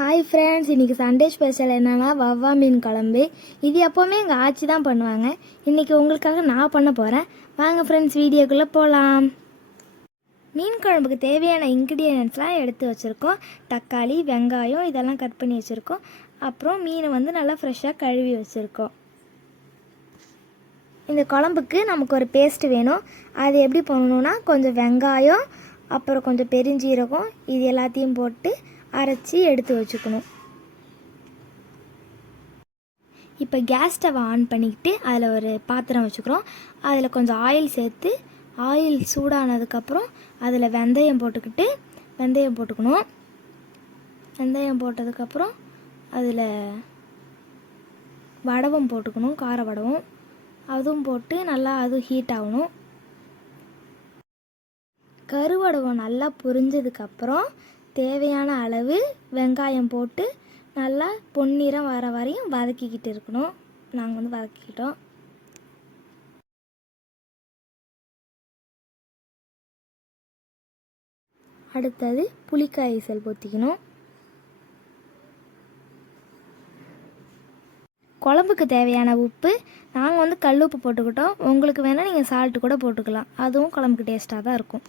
Hi friends இன்றைக்கி Sunday special என்னென்னா வவ்வா மீன் குழம்பு. இது எப்போவுமே எங்கள் ஆச்சி தான் பண்ணுவாங்க. இன்றைக்கி உங்களுக்காக நான் பண்ண போகிறேன் வாங்க ஃப்ரெண்ட்ஸ் வீடியோக்குள்ளே போகலாம் மீன் குழம்புக்கு தேவையான இன்க்ரீடியன்ட்ஸ்லாம் எடுத்து வச்சுருக்கோம். தக்காளி வெங்காயம் இதெல்லாம் கட் பண்ணி வச்சுருக்கோம். அப்புறம் மீனை வந்து நல்லா ஃப்ரெஷ்ஷாக கழுவி வச்சுருக்கோம். இந்த குழம்புக்கு நமக்கு ஒரு பேஸ்ட் வேணும். அது எப்படி பண்ணணுன்னா கொஞ்சம் வெங்காயம் அப்புறம் கொஞ்சம் பெருஞ்சீரகம் இது எல்லாத்தையும் போட்டு அரைச்சி எடுத்து வச்சுக்கணும். இப்போ கேஸ் ஸ்டவ் ஆன் பண்ணிக்கிட்டு அதில் ஒரு பாத்திரம் வச்சுக்கிறோம். அதில் கொஞ்சம் ஆயில் சேர்த்து ஆயில் சூடானதுக்கப்புறம் அதில் வெந்தயம் போட்டுக்கிட்டு வெந்தயம் போட்டுக்கணும். வெந்தயம் போட்டதுக்கப்புறம் அதில் வடவம் போட்டுக்கணும் கார வடவம். அதுவும் போட்டு நல்லா அதுவும் ஹீட் ஆகணும். கருவடவம் நல்லா புரிஞ்சதுக்கப்புறம் தேவையான அளவு வெங்காயம் போட்டு நல்லா பொன்னிறம் வர வரையும் வதக்கிக்கிட்டு இருக்கணும். நாங்கள் வந்து வதக்கிக்கிட்டோம். அடுத்தது புளிக்காய் செல் ஊற்றிக்கணும் குழம்புக்கு தேவையான உப்பு நாங்கள் வந்து கல் உப்பு போட்டுக்கிட்டோம். உங்களுக்கு வேணால் நீங்கள் சால்ட்டு கூட போட்டுக்கலாம். அதுவும் குழம்புக்கு டேஸ்ட்டாக தான் இருக்கும்.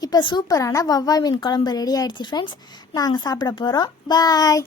இப்போ சூப்பரான வவ்வாய் மீன் குழம்பு ரெடி ஆகிடுச்சு ஃப்ரெண்ட்ஸ் நாங்கள் சாப்பிட போகிறோம் பாய்